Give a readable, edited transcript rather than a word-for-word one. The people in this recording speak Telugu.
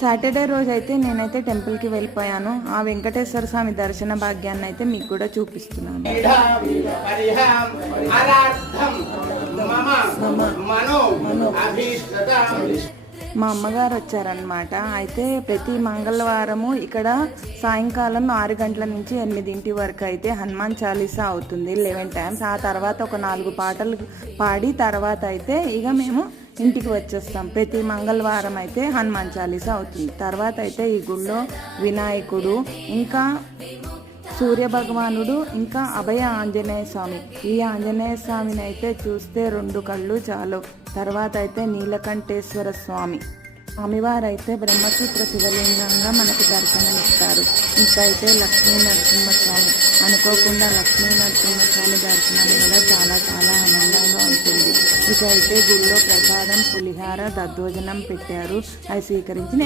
సాటర్డే రోజు అయితే నేనైతే టెంపుల్కి వెళ్ళిపోయాను. ఆ వెంకటేశ్వర స్వామి దర్శన భాగ్యాన్ని అయితే మీకు కూడా చూపిస్తున్నాను. మా అమ్మగారు వచ్చారనమాట. అయితే ప్రతి మంగళవారము ఇక్కడ సాయంకాలం 6 గంటల నుంచి 8 వరకు అయితే హనుమాన్ చాలీసా అవుతుంది 11 టైమ్స్. ఆ తర్వాత ఒక 4 పాటలు పాడి తర్వాత అయితే ఇక మేము ఇంటికి వచ్చేస్తాం. ప్రతి మంగళవారం అయితే హనుమాన్ చాలీసా అవుతుంది. తర్వాత అయితే ఈ గుళ్ళో వినాయకుడు, ఇంకా సూర్య భగవానుడు, ఇంకా అభయ ఆంజనేయ స్వామి. ఈ ఆంజనేయ స్వామిని అయితే చూస్తే 2 కళ్ళు చాలు. తర్వాత అయితే నీలకంఠేశ్వర స్వామి స్వామివారైతే బ్రహ్మసూత్ర శివలింగంగా మనకు దర్శనమిస్తారు. ఇంకా అయితే లక్ష్మీ నరసింహస్వామి, అనుకోకుండా లక్ష్మీ నరసింహస్వామి దర్శనం కూడా చాలా చాలా ఆనందంగా ఉంటుంది. ఇక అయితే గుళ్ళో ప్రసాదం పులిహార దద్దోజనం పెట్టారు. అవి స్వీకరించి